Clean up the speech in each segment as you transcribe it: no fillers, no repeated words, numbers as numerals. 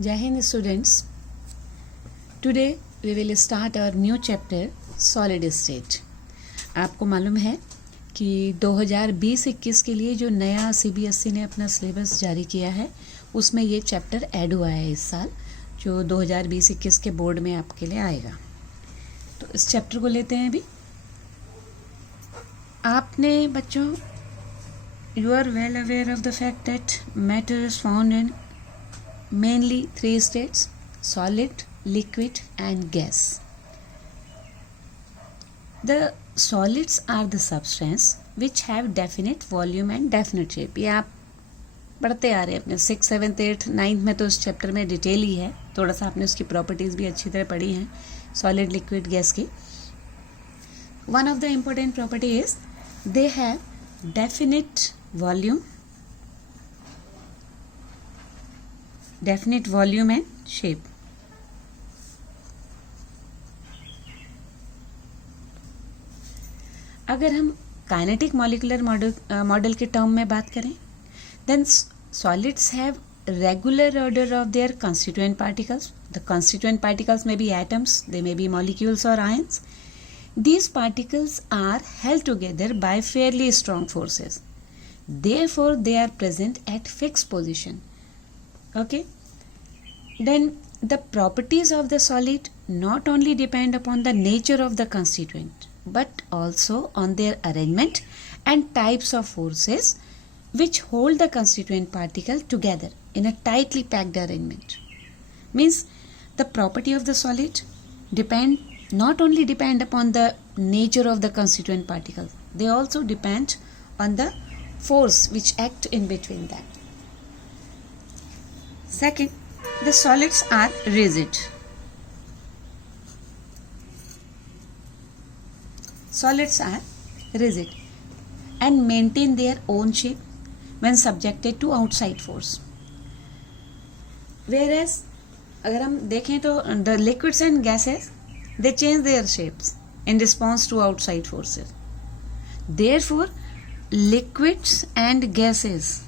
Jai Hind students. Today we will start our new chapter Solid State. आपको मालूम है कि 2020-21 के लिए जो नया CBSE ने अपना सिलेबस जारी किया है उसमें ये चैप्टर ऐड हुआ है इस साल, जो 2020-21 के बोर्ड में आपके लिए आएगा। तो इस चैप्टर को लेते हैं अभी। आपने बच्चों, you are well aware of the fact that matter is found in mainly 3 states: solid, liquid and gas. The solids are the substance which have definite volume and definite shape. ये आप पढ़ते आ रहे हैं अपने 6, 7, 8, 9 में, तो इस चैप्टर में डिटेल ही है। थोड़ा सा आपने उसकी प्रॉपर्टीज़ भी अच्छी तरह पढ़ी हैं सॉलिड, लिक्विड, गैस की। One of the important property is they have definite volume and shape. अगर हम काइनेटिक मॉलिक्यूलर मॉडल के टर्म में बात करें, then solids have regular order of their constituent particles. The constituent particles may be atoms, they may be molecules or ions. These particles are held together by fairly strong forces. Therefore, they are present at fixed position. Okay? Then the properties of the solid not only depend upon the nature of the constituent, but also on their arrangement and types of forces which hold the constituent particle together in a tightly packed arrangement. Means the property of the solid not only depend upon the nature of the constituent particles, they also depend on the force which act in between them. Second, the solids are rigid. Solids are rigid and maintain their own shape when subjected to outside force. Whereas अगर हम देखें तो the liquids and gases, they change their shapes in response to outside forces. Therefore, liquids and gases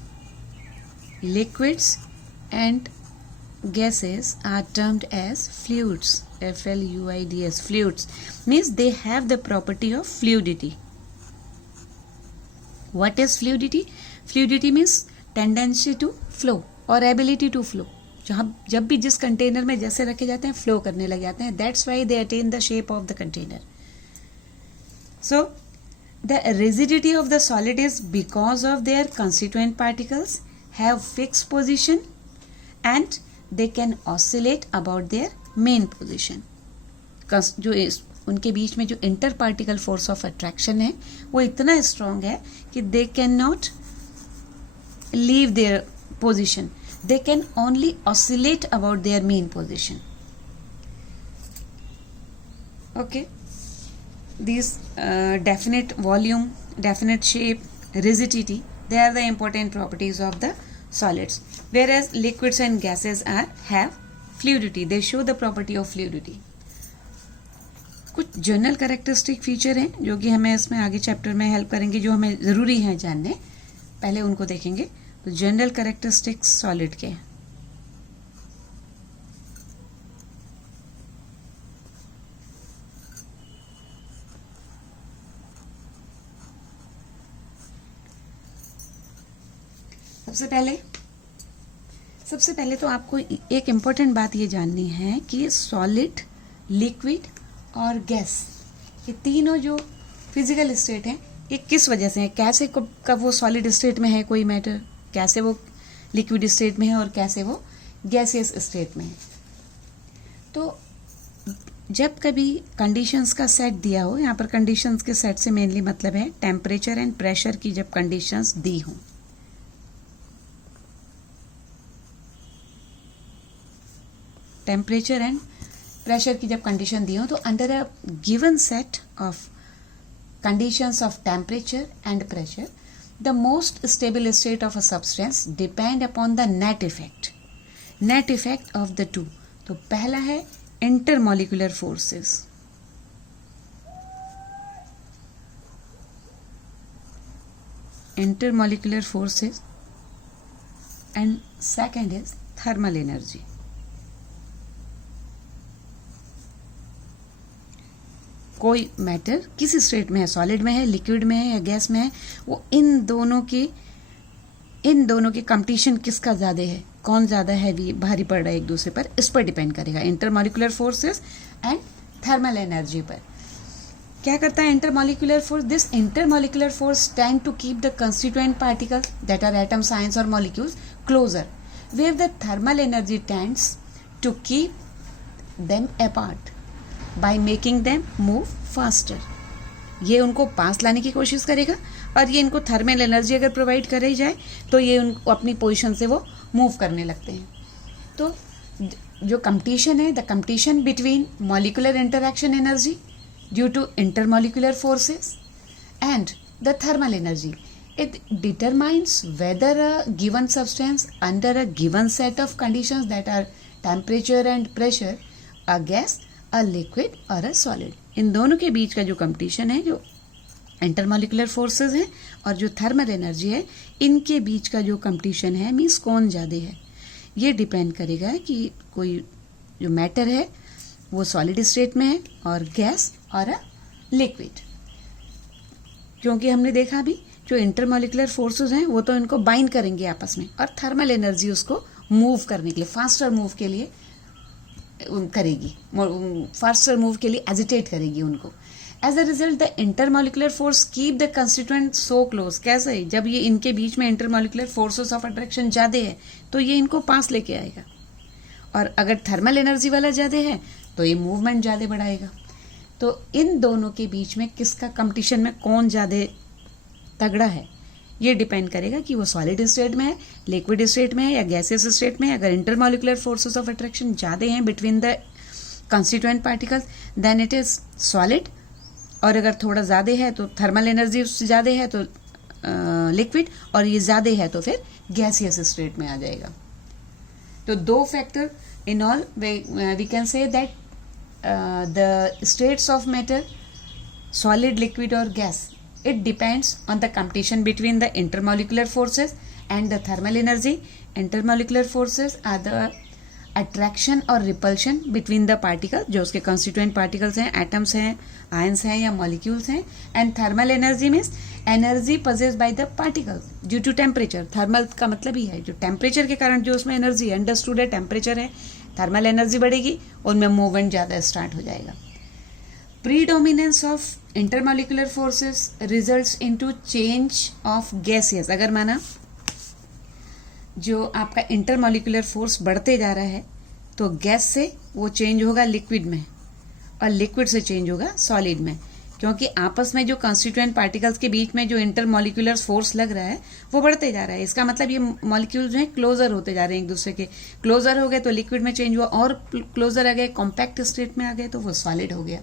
are termed as fluids. Fluids. Fluids means they have the property of fluidity. What is fluidity? Fluidity means tendency to flow or ability to flow. जब भी जिस container में जैसे रखे जाते हैं, flow करने लग जाते हैं. That's why they attain the shape of the container. So, the rigidity of the solid is because of their constituent particles have fixed position and they can oscillate about their main position. जो उनके बीच में जो inter particle force of attraction है वो इतना strong है कि they can not leave their position, they can only oscillate about their main position. Okay, these definite volume, definite shape, rigidity, they are the important properties of the solids. Whereas liquids and gases have fluidity, they show the property of fluidity. कुछ general characteristic feature हैं जो कि हमें इसमें आगे chapter में help करेंगे, जो हमें ज़रूरी हैं जानने, पहले उनको देखेंगे. तो जनरल कैरेक्टरिस्टिक्स सॉलिड के, सबसे पहले तो आपको एक इम्पोर्टेंट बात ये जाननी है कि सॉलिड, लिक्विड और गैस, ये तीनों जो फिजिकल स्टेट हैं ये किस वजह से हैं. कैसे कब वो सॉलिड स्टेट में है कोई मैटर, कैसे वो लिक्विड स्टेट में है और कैसे वो गैसियस स्टेट में है. तो जब कभी कंडीशंस का सेट दिया हो, यहाँ पर कंडीशंस के सेट से मेनली मतलब है टेम्परेचर एंड प्रेशर की जब कंडीशंस दी हों, टेम्परेचर एंड प्रेशर की जब कंडीशन दी हो, तो under a given set of conditions of temperature and pressure, the most stable state of a substance depend upon the net effect of the two. तो पहला है intermolecular forces. And second is thermal energy. कोई matter किस state में है, solid में है, liquid में है या गैस में है, वो इन दोनों की कंपटीशन किसका ज़्यादा है, कौन ज़्यादा हैवी भारी पड़ रहा है एक दूसरे पर, इस पर डिपेंड करेगा, intermolecular forces and thermal energy पर। क्या करता है intermolecular force? This intermolecular force tend to keep the constituent particles that are atoms, ions और molecules closer, where the thermal energy tends to keep them apart by making them move faster. ये उनको पास लाने की कोशिश करेगा और ये इनको थर्मल एनर्जी अगर प्रोवाइड करे जाए तो ये उनको अपनी पोजीशन से वो मूव करने लगते हैं। तो जो कंपटीशन है, the competition between molecular interaction energy due to intermolecular forces and the thermal energy, it determines whether a given substance under a given set of conditions that are temperature and pressure, a gas, a liquid or a solid। इन दोनों के बीच का जो competition है, जो intermolecular forces हैं और जो thermal energy है, इनके बीच का जो कंपटीशन है मीन्स कौन ज़्यादा है, ये डिपेंड करेगा कि कोई जो मैटर है वो सॉलिड स्टेट में है और गैस और अ लिक्विड। क्योंकि हमने देखा भी जो इंटरमॉलिक्यूलर फोर्सेस हैं वो तो इनको बाइंड करेंगे आपस में, और थर्मल एनर्जी उसको मूव करने के लिए, फास्टर मूव के लिए करेगी, फास्टर मूव के लिए एजिटेट करेगी उनको। As a result the intermolecular force keep the constituent so close. कैसे? जब ये इनके बीच में इंटरमॉलिक्यूलर फोर्सेस ऑफ अट्रैक्शन ज़्यादा है तो ये इनको पास लेके आएगा, और अगर थर्मल एनर्जी वाला ज़्यादा है तो ये मूवमेंट ज़्यादा बढ़ाएगा। तो इन दोनों के बीच में किसका कंपटीशन में कौन ज़्यादा तगड़ा है, ये डिपेंड करेगा कि वो सॉलिड स्टेट में है, लिक्विड स्टेट में है या गैसियस स्टेट में है। अगर इंटरमॉलिक्यूलर फोर्सेस ऑफ अट्रैक्शन ज़्यादा हैं between the constituent particles then it is solid, और अगर थोड़ा ज़्यादा है तो थर्मल एनर्जी उससे ज़्यादा है तो लिक्विड, और ये ज़्यादा है तो फिर गैसियस स्टेट में आ जाएगा। तो दो factor in all we can say that the states of matter, solid, liquid और gas, it depends on the competition between the intermolecular forces and the thermal energy। intermolecular forces are the attraction और repulsion between the particles, जो उसके constituent particles हैं, atoms हैं, ions हैं या molecules हैं। and thermal energy means energy possessed by the particles due to temperature। thermal का मतलब ही है जो temperature के कारण जो उसमें energy understood है, temperature है, thermal energy बढ़ेगी, उनमें movement ज़्यादा start हो जाएगा। predominance of intermolecular forces results into change of gases। अगर माना जो आपका इंटरमॉलिक्यूलर फोर्स बढ़ते जा रहा है तो गैस से वो चेंज होगा लिक्विड में और लिक्विड से चेंज होगा सॉलिड में, क्योंकि आपस में जो कंस्टिट्यूएंट पार्टिकल्स के बीच में जो इंटरमॉलिक्यूलर फोर्स लग रहा है वो बढ़ते जा रहा है। इसका मतलब ये मॉलिक्यूल जो है क्लोजर होते जा रहे हैं एक दूसरे के। क्लोजर हो गए तो लिक्विड में चेंज हुआ, और क्लोजर आ गए, कॉम्पैक्ट स्टेट में आ गए तो वो सॉलिड हो गया।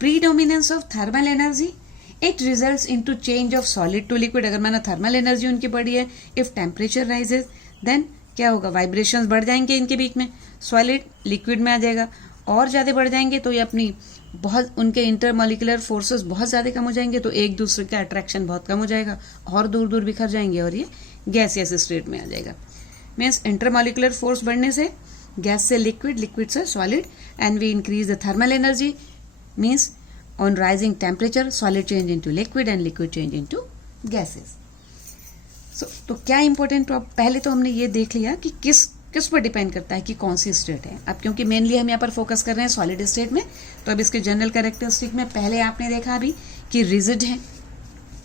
predominance of thermal energy, it results into change of solid to liquid। अगर माना थर्मल एनर्जी उनकी बढ़ी है, if temperature rises then क्या होगा, वाइब्रेशंस बढ़ जाएंगे इनके बीच में, सॉलिड लिक्विड में आ जाएगा, और ज़्यादा बढ़ जाएंगे तो ये अपनी बहुत उनके इंटरमॉलिक्यूलर फोर्सेस बहुत ज़्यादा कम हो जाएंगे, तो एक दूसरे का अट्रैक्शन बहुत कम हो जाएगा और दूर दूर बिखर जाएंगे और ये गैसियस स्टेट में आ जाएगा। मीन्स इंटरमॉलिक्यूलर फोर्स बढ़ने से गैस से लिक्विड, लिक्विड से solid, and we increase the thermal energy means on rising temperature solid change into liquid and liquid change into gases। so तो क्या इंपॉर्टेंट, पहले तो हमने ये देख लिया कि किस पर डिपेंड करता है कि कौन सी स्टेट है। अब क्योंकि मेनली हम यहाँ पर फोकस कर रहे हैं सॉलिड स्टेट में, तो अब इसके जनरल कैरेक्टरिस्टिक में पहले आपने देखा अभी कि रिजिड है।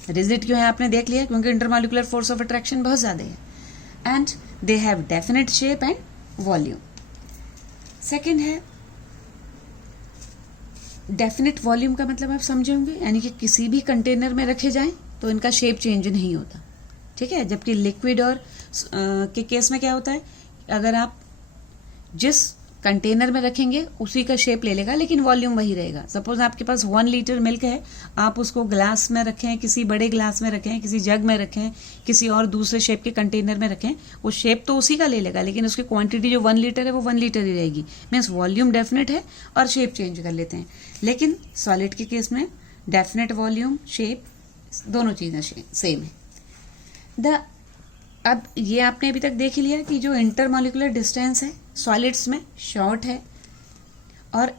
रिजिड क्यों है आपने देख लिया, क्योंकि इंटरमॉलिक्यूलर फोर्स ऑफ अट्रैक्शन बहुत ज़्यादा है, and they have definite shape and volume. Second है डेफिनेट वॉल्यूम का मतलब आप समझे होंगे, यानी कि किसी भी कंटेनर में रखे जाएं तो इनका शेप चेंज नहीं होता, ठीक है। जबकि लिक्विड और के केस में क्या होता है, अगर आप जिस कंटेनर में रखेंगे उसी का शेप ले लेगा लेकिन वॉल्यूम वही रहेगा। सपोज आपके पास 1 लीटर मिल्क है, आप उसको ग्लास में रखें, किसी बड़े ग्लास में रखें, किसी जग में रखें, किसी और दूसरे शेप के कंटेनर में रखें, वो शेप तो उसी का ले लेगा लेकिन उसकी क्वांटिटी जो 1 लीटर है वो 1 लीटर ही रहेगी। मीन्स वॉल्यूम डेफिनेट है और शेप चेंज कर लेते हैं। लेकिन सॉलिड के केस में डेफिनेट वॉल्यूम, शेप दोनों चीज़ें सेम है। अब ये आपने अभी तक देख ही लिया कि जो इंटरमॉलिक्यूलर डिस्टेंस है सॉलिड्स में शॉर्ट है और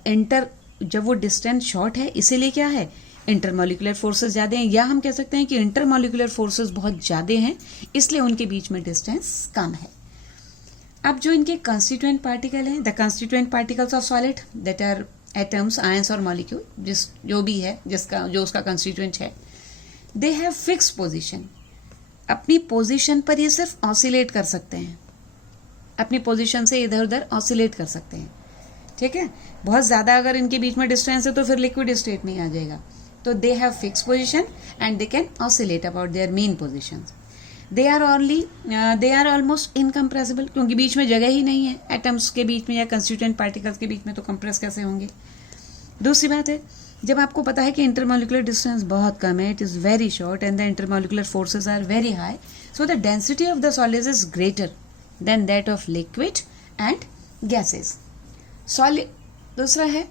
जब वो डिस्टेंस शॉर्ट है इसीलिए क्या है, इंटरमोलिकुलर फोर्सेस ज़्यादा हैं, या हम कह सकते हैं कि इंटरमोलिकुलर फोर्सेस बहुत ज़्यादा हैं इसलिए उनके बीच में डिस्टेंस कम है। अब जो इनके कंस्टिट्यूएंट पार्टिकल हैं, the constituent particles of solid that are atoms, ions और मॉलिक्यूल, जो भी है जो उसका कंस्टिट्यूएंट है, दे हैव फिक्स पोजीशन। अपनी पोजीशन पर ये सिर्फ ऑसिलेट कर सकते हैं, अपनी पोजीशन से इधर उधर ऑसिलेट कर सकते हैं, ठीक है। बहुत ज़्यादा अगर इनके बीच में डिस्टेंस है तो फिर लिक्विड स्टेट में आ जाएगा। तो they have fix position and they can oscillate about their mean positions. They are almost incompressible, क्योंकि बीच में जगह ही नहीं है एटम्स के बीच में या कंस्टिट्यूएंट पार्टिकल्स के बीच में, तो कंप्रेस कैसे होंगे। दूसरी बात है, जब आपको पता है कि इंटरमोलिकुलर डिस्टेंस बहुत कम है, it is very short and the intermolecular forces are very high, so the density of the solids is greater than that of liquid and gases. Solid, दूसरा है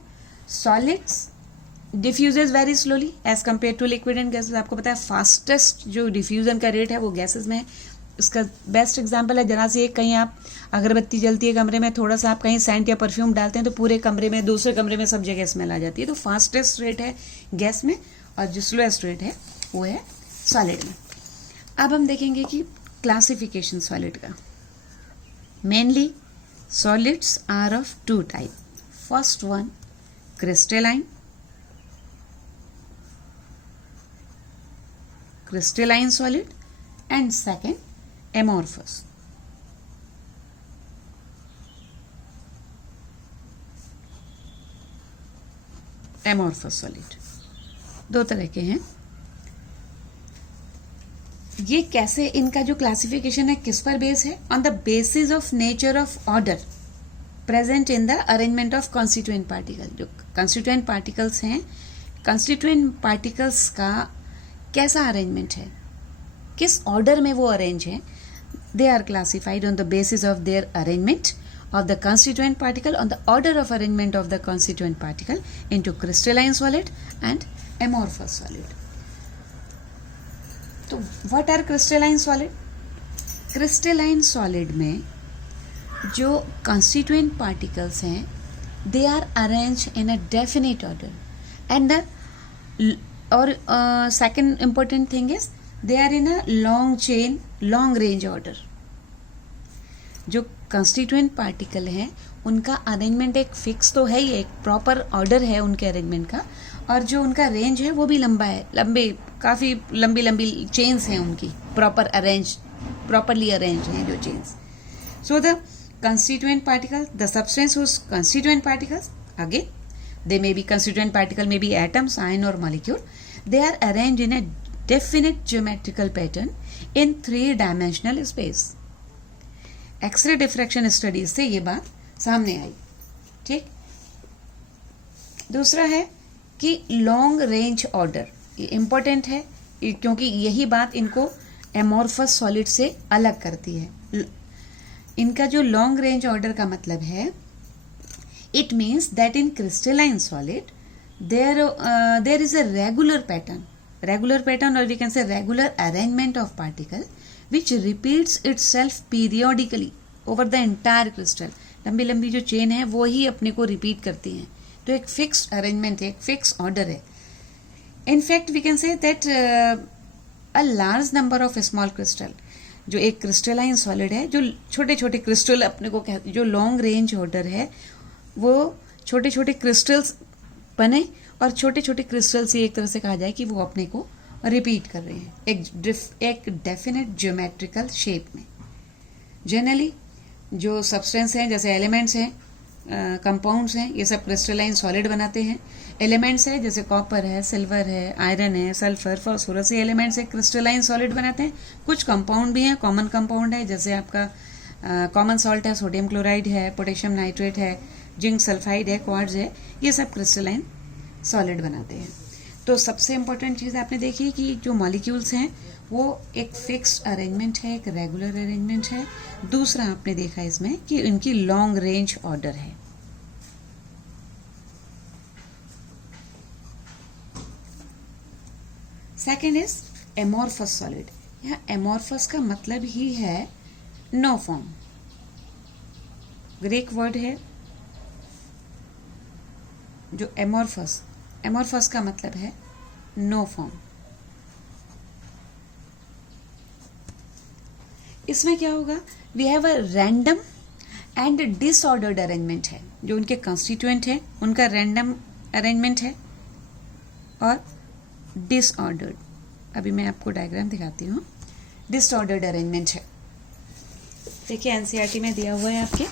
solids diffuses very slowly as compare to liquid and gases. आपको पता है fastest जो diffusion का rate है वो gases में है। इसका बेस्ट एग्जांपल है, जरा से कहीं आप अगरबत्ती जलती है कमरे में, थोड़ा सा आप कहीं सेंट या परफ्यूम डालते हैं तो पूरे कमरे में, दूसरे कमरे में सब जगह स्मेल आ जाती है। तो फास्टेस्ट रेट है गैस में और जो स्लोएस्ट रेट है वो है सॉलिड में। अब हम देखेंगे कि क्लासिफिकेशन सॉलिड का। Mainly solids are of two type. First one crystalline solid and second amorphous. Amorphous solid दो तरह के हैं। ये कैसे, इनका जो क्लासिफिकेशन है किस पर बेस है, on the basis of nature of order present in the arrangement of constituent particle. जो कंस्टिट्यूएंट पार्टिकल्स हैं, कंस्टिट्यूएंट पार्टिकल्स का कैसा अरेंजमेंट है, किस ऑर्डर में वो अरेंज है, they are classified on the basis of their arrangement of the constituent particle, on the order of arrangement of the constituent particle into crystalline solid and amorphous solid. तो what are crystalline solid? Crystalline solid में जो constituent particles हैं they are arrange in a definite order and the और second important thing is they are in a long chain, long range order. जो constituent particle हैं उनका arrangement एक fix तो है ही, एक प्रॉपर ऑर्डर है उनके अरेंजमेंट का, और जो उनका रेंज है वो भी लंबा है, काफ़ी लंबी लंबी चेन्स हैं उनकी, प्रॉपरली अरेंज हैं जो chains. So the constituent particle, the substance whose constituent particles, again they may be constituent particle, may be atoms, ion or molecule. They are arranged in a definite geometrical pattern in 3-dimensional space. X ray diffraction studies से ये बात सामने आई, ठीक। दूसरा है कि long range order, ये इंपॉर्टेंट है क्योंकि यही बात इनको एमोर्फस सॉलिड से अलग करती है। इनका जो लॉन्ग रेंज ऑर्डर का मतलब है, it means that in crystalline solid there is a regular pattern or we can say regular arrangement of particle which repeats itself periodically over the entire crystal. लंबी लंबी जो चेन है वो ही अपने को रिपीट करती हैं, तो एक फिक्स अरेंजमेंट है, एक फिक्स ऑर्डर है। In fact we can say that a large number of small crystal, जो एक क्रिस्टलाइन सॉलिड है, जो छोटे छोटे क्रिस्टल अपने को कहते, जो लॉन्ग रेंज ऑर्डर है वो छोटे छोटे क्रिस्टल्स बने और छोटे छोटे क्रिस्टल से एक तरह से कहा जाए कि वो अपने को रिपीट कर रहे हैं एक डेफिनेट ज्योमेट्रिकल शेप में। जनरली जो सब्सटेंस हैं, जैसे एलिमेंट्स हैं, कंपाउंड्स हैं, ये सब क्रिस्टलाइन सॉलिड बनाते हैं। एलिमेंट्स हैं जैसे कॉपर है, सिल्वर है, आयरन है, सल्फर, फॉस्फोरस, ये एलिमेंट्स है क्रिस्टलाइन सॉलिड बनाते हैं। कुछ कंपाउंड भी हैं, कॉमन कंपाउंड है, जैसे आपका कॉमन सॉल्ट है, सोडियम क्लोराइड है, पोटेशियम नाइट्रेट है, जिंक सल्फाइड है, क्वार्ट्ज है, ये सब क्रिस्टलाइन सॉलिड बनाते हैं। तो सबसे इम्पोर्टेंट चीज़ आपने देखी कि जो मॉलिक्यूल्स हैं वो एक फिक्स्ड अरेंजमेंट है, एक रेगुलर अरेंजमेंट है। दूसरा आपने देखा इसमें कि इनकी लॉन्ग रेंज ऑर्डर है। Second is amorphous solid. यहाँ एमोर्फस का मतलब ही है नो फॉर्म, ग्रीक वर्ड है जो एमोरफस का मतलब है नो फॉर्म। इसमें क्या होगा, we have a random and disordered arrangement है। जो उनके कॉन्स्टिट्यूएंट है उनका रैंडम अरेंजमेंट है और डिसऑर्डर्ड, अभी मैं आपको डायग्राम दिखाती हूँ। डिसऑर्डर्ड अरेंजमेंट है, देखिए एनसीईआरटी में दिया हुआ है आपके,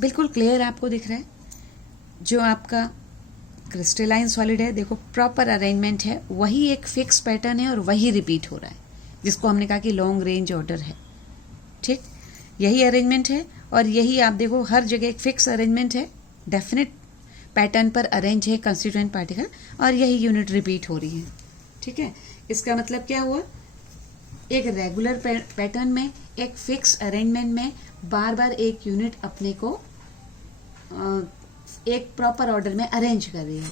बिल्कुल क्लियर आपको दिख रहा है। जो आपका क्रिस्टलाइन सॉलिड है, देखो प्रॉपर अरेंजमेंट है, वही एक फिक्स पैटर्न है और वही रिपीट हो रहा है, जिसको हमने कहा कि लॉन्ग रेंज ऑर्डर है। ठीक, यही अरेंजमेंट है और यही आप देखो हर जगह एक फिक्स अरेंजमेंट है, डेफिनेट पैटर्न पर अरेंज है कंस्टिट्यूएंट पार्टिकल, और यही यूनिट रिपीट हो रही है। ठीक है, इसका मतलब क्या हुआ, एक रेगुलर पैटर्न में एक फिक्स अरेंजमेंट में बार बार एक यूनिट अपने को एक प्रॉपर ऑर्डर में अरेंज कर रही है।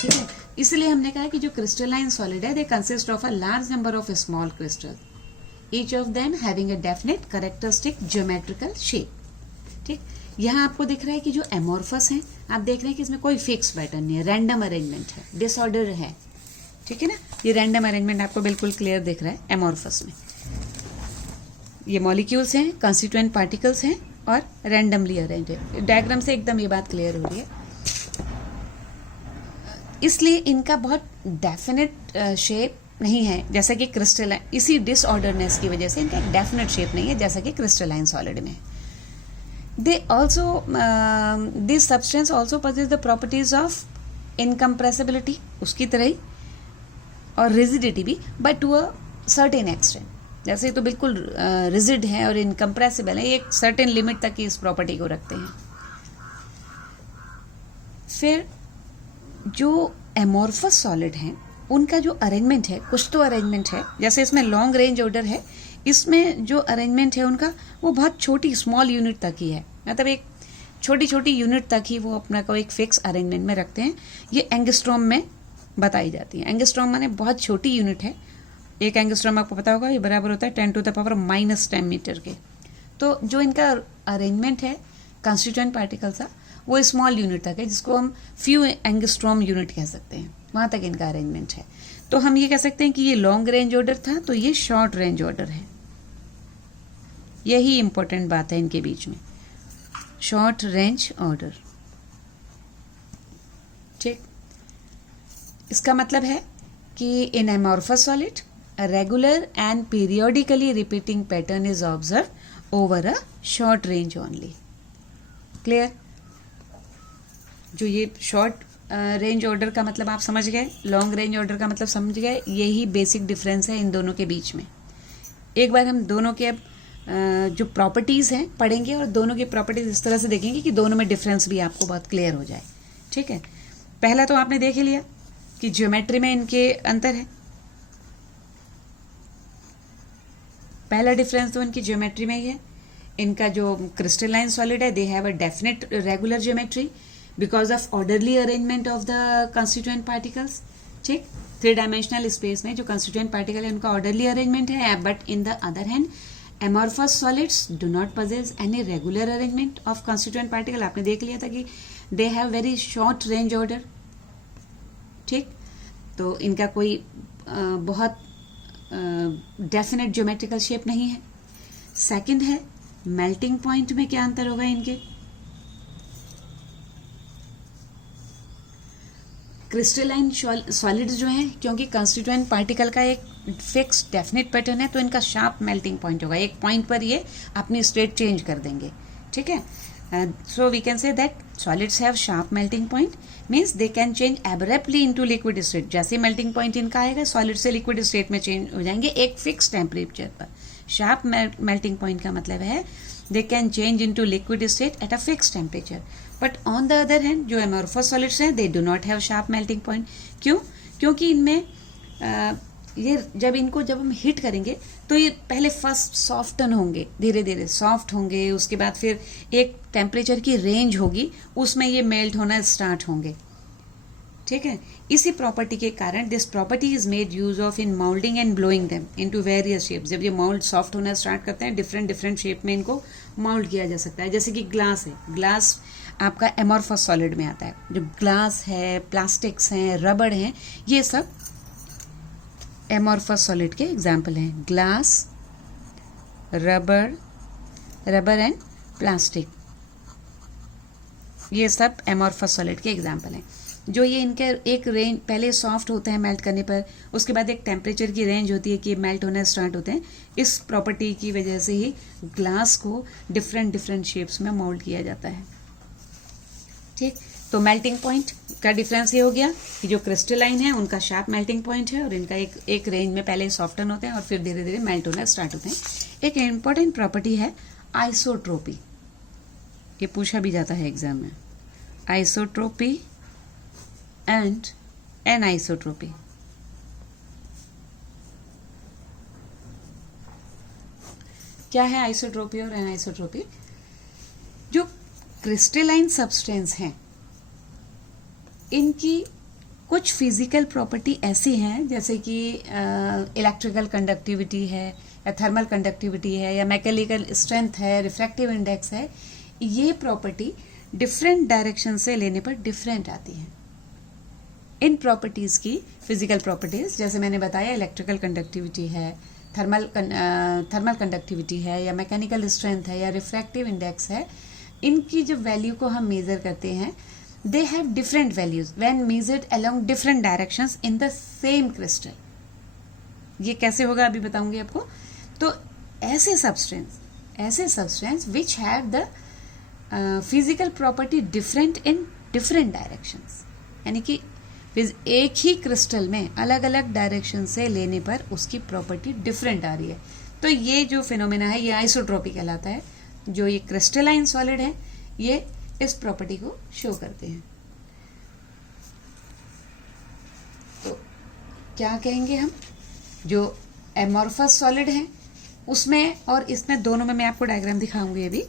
ठीक है, इसलिए हमने कहा कि जो क्रिस्टलाइन सॉलिड है, they consist of a large number of small crystal, each of them having a definite characteristic geometrical shape. ठीक, यहाँ आपको दिख रहा है कि जो एमोरफस है, आप देख रहे हैं कि इसमें कोई फिक्स पैटर्न नहीं है, रैंडम अरेंजमेंट है, डिसऑर्डर है। ठीक है ना, ये रैंडम अरेंजमेंट आपको बिल्कुल क्लियर दिख रहा है एमोरफस में। ये मॉलिक्यूल्स हैं, कंस्टिट्यूएंट पार्टिकल्स हैं और रैंडमली अरेंज है। डायग्राम से एकदम ये बात क्लियर हो रही है। इसलिए इनका बहुत डेफिनेट शेप नहीं है, जैसा कि क्रिस्टलाइन, इसी डिसऑर्डरनेस की वजह से इनका एक डेफिनेट शेप नहीं है जैसा कि क्रिस्टलाइन सॉलिड में। They also this substance also possess the properties of incompressibility, उसकी तरह ही, और रिजिडिटी भी, but to a certain extent. जैसे तो बिल्कुल रिजिड है और इनकम्प्रेसिबल है, एक सर्टेन लिमिट तक ही इस प्रॉपर्टी को रखते हैं। फिर जो एमोरफस सॉलिड हैं उनका जो अरेंजमेंट है, कुछ तो अरेंजमेंट है, जैसे इसमें लॉन्ग रेंज ऑर्डर है, इसमें जो अरेंजमेंट है उनका वो बहुत छोटी स्मॉल यूनिट तक ही है, मतलब एक छोटी छोटी यूनिट तक ही वो अपना को एक फिक्स अरेंजमेंट में रखते हैं। ये एंगस्ट्रॉम में बताई जाती है। एंगस्ट्रॉम माने बहुत छोटी यूनिट है, एक एंगस्ट्रॉम आपको पता होगा ये बराबर होता है 10⁻⁻10 मीटर के। तो जो इनका अरेंजमेंट है कंस्टिट्यूएंट पार्टिकल्स का, वो स्मॉल यूनिट तक है, जिसको हम फ्यू एंगस्ट्रॉम यूनिट कह सकते हैं, वहाँ तक इनका अरेंजमेंट है। तो हम ये कह सकते हैं कि ये लॉन्ग रेंज ऑर्डर था, तो ये शॉर्ट रेंज ऑर्डर है। यही इंपॉर्टेंट बात है इनके बीच में, शॉर्ट रेंज ऑर्डर। ठीक, इसका मतलब है कि in amorphous solid a regular and periodically repeating pattern is observed over a short range only. Clear? जो ये शॉर्ट रेंज ऑर्डर का मतलब आप समझ गए, लॉन्ग रेंज ऑर्डर का मतलब समझ गए, यही बेसिक डिफरेंस है इन दोनों के बीच में। एक बार हम दोनों के अब जो प्रॉपर्टीज़ हैं पढ़ेंगे और दोनों की प्रॉपर्टीज़ इस तरह से देखेंगे कि दोनों में डिफरेंस भी आपको बहुत क्लियर हो जाए। ठीक है, पहला तो आपने देख ही लिया कि ज्योमेट्री में इनके अंतर है। पहला डिफरेंस तो इनकी ज्योमेट्री में ही है। इनका जो क्रिस्टलाइन सॉलिड है, they have a definite regular geometry because of orderly arrangement of the constituent particles. ठीक, 3 डायमेंशनल स्पेस में जो कंस्टिट्यूएंट पार्टिकल है उनका ऑर्डरली अरेंजमेंट है, but in the other hand amorphous solids do not possess any regular arrangement of constituent particle. आपने देख लिया था कि they have very short range order. ठीक, तो इनका कोई बहुत डेफिनेट ज्योमेट्रिकल शेप नहीं है। सेकंड है मेल्टिंग पॉइंट में क्या अंतर होगा इनके। क्रिस्टलाइन सॉलिड्स जो हैं, क्योंकि कंस्टिट्यूएंट पार्टिकल का एक फिक्स डेफिनेट पैटर्न है, तो इनका शार्प मेल्टिंग पॉइंट होगा, एक पॉइंट पर ये अपनी स्टेट चेंज कर देंगे। ठीक है, so we can say that solids have sharp melting point, means they can change abruptly into liquid state। जैसे melting point इनका आएगा, solid से liquid state में change हो जाएंगे एक fixed temperature पर। sharp melting point का मतलब है they can change into liquid state at a fixed temperature, but on the other hand जो amorphous solids हैं they do not have sharp melting point। क्यों? क्योंकि इनमें ये जब हम हिट करेंगे तो ये पहले फर्स्ट सॉफ्टन होंगे, धीरे धीरे सॉफ्ट होंगे, उसके बाद फिर एक टेम्परेचर की रेंज होगी, उसमें ये मेल्ट होना स्टार्ट होंगे। ठीक है, इसी प्रॉपर्टी के कारण this property is made use of in moulding and blowing them into various shapes. जब ये मोल्ड सॉफ्ट होना स्टार्ट करते हैं, डिफरेंट शेप में इनको मोल्ड किया जा सकता है। जैसे कि ग्लास है, ग्लास आपका एमॉर्फस सॉलिड में आता है। जो ग्लास है, प्लास्टिक्स हैं, रबड़ हैं, ये सब एमॉर्फस सॉलिड के एग्जाम्पल हैं। ग्लास, रबर एंड प्लास्टिक, ये सब एमॉर्फस सॉलिड के एग्जाम्पल हैं। जो ये इनके एक रेंज, पहले सॉफ्ट होते हैं मेल्ट करने पर, उसके बाद एक टेम्परेचर की रेंज होती है कि मेल्ट होना स्टार्ट होते हैं। इस प्रॉपर्टी की वजह से ही ग्लास को डिफरेंट शेप्स में मोल्ड किया जाता है। ठीक, तो मेल्टिंग पॉइंट का डिफरेंस ये हो गया कि जो क्रिस्टलाइन है उनका शार्प मेल्टिंग पॉइंट है और इनका एक रेंज में पहले सॉफ्टन होते हैं और फिर धीरे धीरे मेल्ट होना स्टार्ट होते हैं। एक इंपॉर्टेंट प्रॉपर्टी है आइसोट्रोपी, ये पूछा भी जाता है एग्जाम में। Isotropy and anisotropy. क्या है आइसोट्रोपी और एनाइसोट्रोपी? जो क्रिस्टलाइन सब्सटेंस हैं इनकी कुछ फिजिकल प्रॉपर्टी ऐसी हैं जैसे कि इलेक्ट्रिकल कंडक्टिविटी है या थर्मल कंडक्टिविटी है या मैकेनिकल स्ट्रेंथ है, रिफ्रैक्टिव इंडेक्स है। ये प्रॉपर्टी डिफरेंट डायरेक्शन से लेने पर डिफरेंट आती हैं। इन प्रॉपर्टीज़ की फिजिकल प्रॉपर्टीज़ जैसे मैंने बताया, इलेक्ट्रिकल कंडक्टिविटी है, थर्मल कंडक्टिविटी है या मैकेनिकल स्ट्रेंथ है या रिफ्रैक्टिव इंडेक्स है, इनकी जो वैल्यू को हम मेज़र करते हैं, they have different values when measured along different directions in the same crystal. ये कैसे होगा अभी बताऊंगी आपको। तो ऐसे substance which have the physical property different in different directions, यानी कि एक ही क्रिस्टल में अलग अलग डायरेक्शन से लेने पर उसकी प्रॉपर्टी डिफरेंट आ रही है। तो ये जो फिनोमेना है ये आइसोट्रोपी कहलाता है। जो ये क्रिस्टलाइन सॉलिड है ये इस प्रॉपर्टी को शो करते हैं। तो क्या कहेंगे हम, जो एमॉर्फस सॉलिड है उसमें और इसमें दोनों में मैं आपको डायग्राम दिखाऊंगी अभी,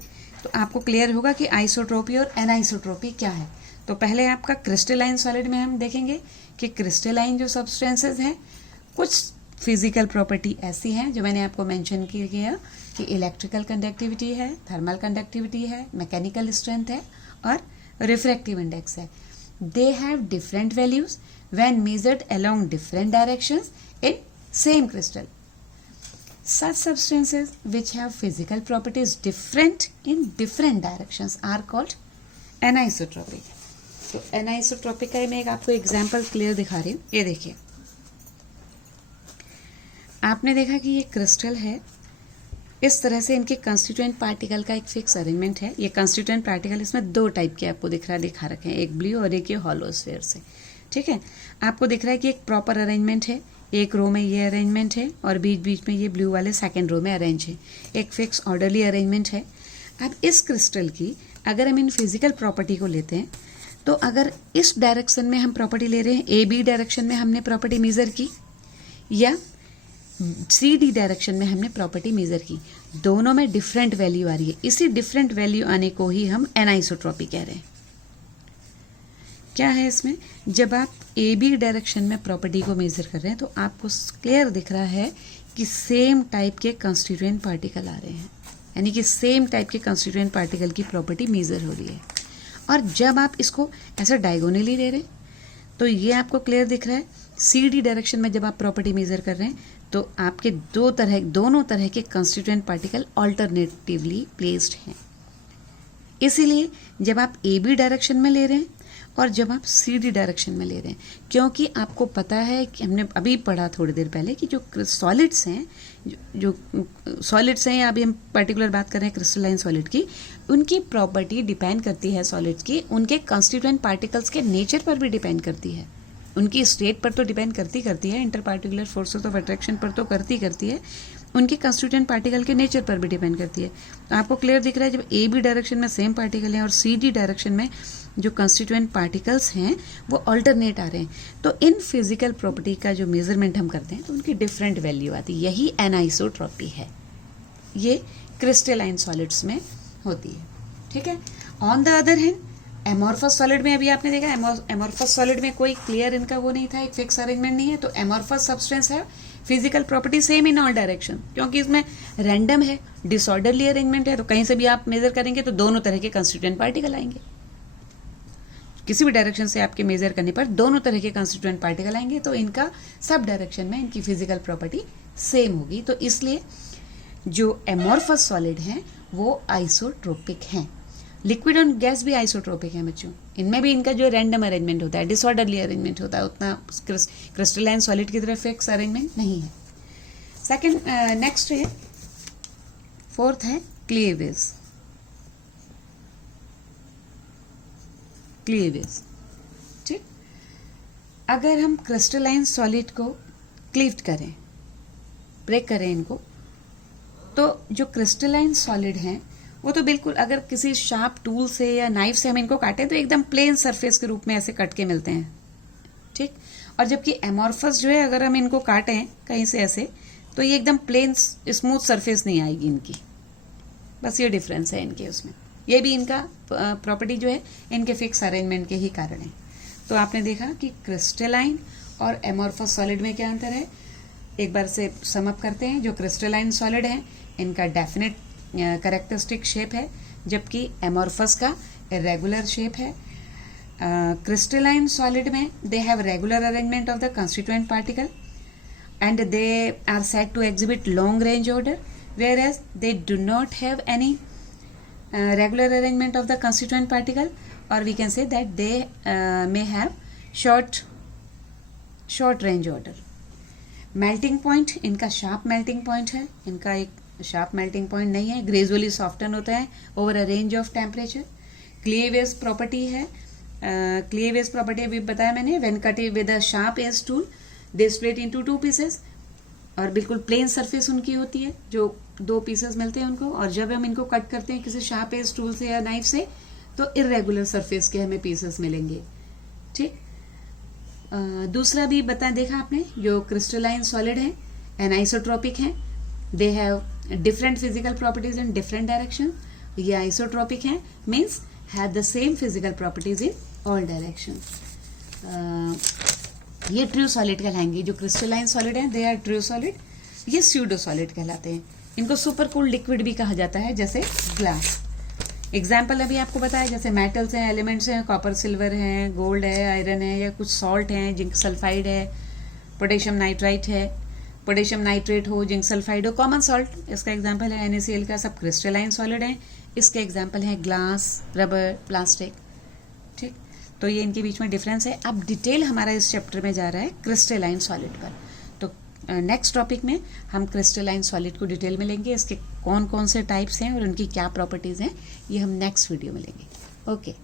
तो आपको क्लियर होगा कि आइसोट्रोपी और एनाइसोट्रोपी क्या है। तो पहले आपका क्रिस्टलाइन सॉलिड में हम देखेंगे कि क्रिस्टलाइन जो सब्सटेंसेस हैं कुछ फिजिकल प्रॉपर्टी ऐसी हैं जो मैंने आपको मेंशन किया कि इलेक्ट्रिकल कंडक्टिविटी है, थर्मल कंडक्टिविटी है, मैकेनिकल स्ट्रेंथ है और रिफ्रैक्टिव इंडेक्स है। They have different values when measured along different directions in same crystal. Such substances which have physical properties different in different directions are called anisotropic. तो anisotropic का मैं आपको example clear दिखा रही हूँ। ये देखिए, आपने देखा कि ये क्रिस्टल है, इस तरह से इनके कंस्टिट्यूएंट पार्टिकल का एक फिक्स अरेंजमेंट है। ये कंस्टिट्यूएंट पार्टिकल इसमें दो टाइप के आपको दिखा रखे हैं, एक ब्लू और एक ये हॉलो स्फीयर से। ठीक है, आपको दिख रहा है कि एक प्रॉपर अरेंजमेंट है, एक रो में ये अरेंजमेंट है और बीच बीच में ये ब्लू वाले सेकेंड रो में अरेंज है, एक फिक्स ऑर्डरली अरेंजमेंट है। अब इस क्रिस्टल की अगर हम इन फिजिकल प्रॉपर्टी को लेते हैं तो अगर इस डायरेक्शन में हम प्रॉपर्टी ले रहे हैं, ए बी डायरेक्शन में हमने प्रॉपर्टी मेजर की या सी डी डायरेक्शन में हमने प्रॉपर्टी मेजर की, दोनों में डिफरेंट वैल्यू आ रही है। इसी डिफरेंट वैल्यू आने को ही हम एनाइसोट्रोपी कह रहे हैं। क्या है इसमें, जब आप ए बी डायरेक्शन में प्रॉपर्टी को मेजर कर रहे हैं तो आपको क्लियर दिख रहा है कि सेम टाइप के कंस्टिट्यूएंट पार्टिकल आ रहे हैं, यानी कि सेम टाइप के कंस्टिट्यूएंट पार्टिकल की प्रॉपर्टी मेजर हो रही है। और जब आप इसको ऐसा डायगोनली ले रहे हैं तो ये आपको क्लियर दिख रहा है, सी डी डायरेक्शन में जब आप प्रॉपर्टी मेजर कर रहे हैं तो आपके दोनों तरह के कंस्टिट्यूएंट पार्टिकल ऑल्टरनेटिवली प्लेस्ड हैं। इसीलिए जब आप ए बी डायरेक्शन में ले रहे हैं और जब आप सी डी डायरेक्शन में ले रहे हैं, क्योंकि आपको पता है कि हमने अभी पढ़ा थोड़ी देर पहले कि जो सॉलिड्स हैं, जो सॉलिड्स हैं, या अभी हम पर्टिकुलर बात कर रहे हैं क्रिस्टलाइन सॉलिड की, उनकी प्रॉपर्टी डिपेंड करती है सॉलिड्स की, उनके कंस्टिट्यूएंट पार्टिकल्स के नेचर पर भी डिपेंड करती है, उनकी स्टेट पर तो डिपेंड करती है, inter particular forces of attraction पर तो करती है, उनके कंस्टिट्यूएंट पार्टिकल के नेचर पर भी डिपेंड करती है। तो आपको क्लियर दिख रहा है जब ए बी डायरेक्शन में सेम पार्टिकल हैं और सी डी डायरेक्शन में जो कंस्टिट्यूएंट पार्टिकल्स हैं वो अल्टरनेट आ रहे हैं, तो इन फिजिकल प्रॉपर्टी का जो मेजरमेंट हम करते हैं तो उनकी डिफरेंट वैल्यू आती है। यही एनाइसोट्रोपी है, ये क्रिस्टलाइन सॉलिड्स में होती है। ठीक है, on the other hand amorphous solid में अभी आपने देखा एमॉर्फस सॉलिड में कोई क्लियर इनका वो नहीं था, एक फिक्स अरेंजमेंट नहीं है। तो एमॉर्फस सब्सटेंस है physical property same in all direction, क्योंकि इसमें रैंडम है, डिसऑर्डरली अरेंजमेंट है, तो कहीं से भी आप मेजर करेंगे तो दोनों तरह के कंस्टिट्यूएंट पार्टिकल आएंगे। किसी भी डायरेक्शन से आपके मेजर करने पर दोनों तरह के कंस्टिट्यूएंट पार्टिकल आएंगे, तो इनका सब डायरेक्शन में इनकी फिजिकल प्रॉपर्टी सेम होगी। तो इसलिए जो एमॉर्फस सॉलिड हैं वो आइसोट्रोपिक हैं। लिक्विड और गैस भी आइसोट्रोपिक हैं बच्चों, इनमें भी इनका जो रैंडम अरेंजमेंट होता है, डिसऑर्डरली अरेंजमेंट होता है, उतना क्रिस्टलाइन सॉलिड की तरह फिक्स अरेंजमेंट नहीं है। सेकंड, नेक्स्ट है, फोर्थ है क्लीवेज। क्लीवेज, ठीक। अगर हम क्रिस्टलाइन सॉलिड को क्लीव करें, ब्रेक करें इनको, तो जो क्रिस्टलाइन सॉलिड हैं वो तो बिल्कुल, अगर किसी शार्प टूल से या नाइफ से हम इनको काटें तो एकदम प्लेन सरफेस के रूप में ऐसे कट के मिलते हैं, ठीक। और जबकि एमॉर्फस जो है, अगर हम इनको काटें कहीं से ऐसे, तो ये एकदम प्लेन स्मूथ सरफेस नहीं आएगी इनकी। बस ये डिफरेंस है इनके उसमें। ये भी इनका प्रॉपर्टी जो है इनके फिक्स अरेंजमेंट के ही कारण है। तो आपने देखा कि क्रिस्टलाइन और एमॉर्फस सॉलिड में क्या अंतर है। एक बार से सम अप करते हैं। जो क्रिस्टलाइन सॉलिड है इनका डेफिनेट कैरेक्टरिस्टिक शेप है, जबकि एमॉर्फस का इरेगुलर शेप है। क्रिस्टलाइन सॉलिड में they have regular arrangement of the constituent particle and they are said to exhibit long range order, whereas they do not have any regular arrangement of the constituent particle, or we can say that they may have short range order. Melting point, इनका sharp melting point है, इनका एक sharp melting point नहीं है, gradually soften होता है over a range of temperature. Cleavage property है, cleavage property अभी बताया मैंने, when cut with a sharp edge tool they split into 2 pieces, और बिल्कुल प्लेन सरफेस उनकी होती है, जो 2 पीसेस मिलते हैं उनको। और जब हम इनको कट करते हैं किसी शार्प एज टूल से या नाइफ से, तो इरेगुलर सरफेस के हमें पीसेस मिलेंगे, ठीक। दूसरा भी देखा आपने, जो क्रिस्टलाइन सॉलिड है एनाइसोट्रोपिक है, they have different physical properties in different direction. ये आइसोट्रोपिक है, means have the same physical properties in all direction. ये ट्रू सॉलिड कहलाएंगे। जो क्रिस्टलाइन सॉलिड है दे आर ट्रू सॉलिड, ये स्यूडो सॉलिड कहलाते हैं। इनको सुपर कूल्ड लिक्विड भी कहा जाता है, जैसे ग्लास। एग्जाम्पल अभी आपको बताया, जैसे मेटल्स हैं, एलिमेंट्स हैं, कॉपर सिल्वर है, गोल्ड है, आयरन है, या कुछ सॉल्ट हैं, जिंक सल्फाइड है, पोटेशियम नाइट्राइट है, पोटेशियम नाइट्रेट हो, जिंक सल्फाइड हो, कॉमन सॉल्ट इसका एग्जाम्पल है NaCl का, सब क्रिस्टलाइन सॉलिड हैं। इसके एग्जाम्पल हैं ग्लास, रबर, प्लास्टिक, ठीक। तो ये इनके बीच में डिफरेंस है। अब डिटेल हमारा इस चैप्टर में जा रहा है क्रिस्टलाइन सॉलिड पर। तो नेक्स्ट टॉपिक में हम क्रिस्टलाइन सॉलिड को डिटेल में लेंगे, इसके कौन कौन से टाइप्स हैं और उनकी क्या प्रॉपर्टीज़ हैं, ये हम नेक्स्ट वीडियो में लेंगे। ओके।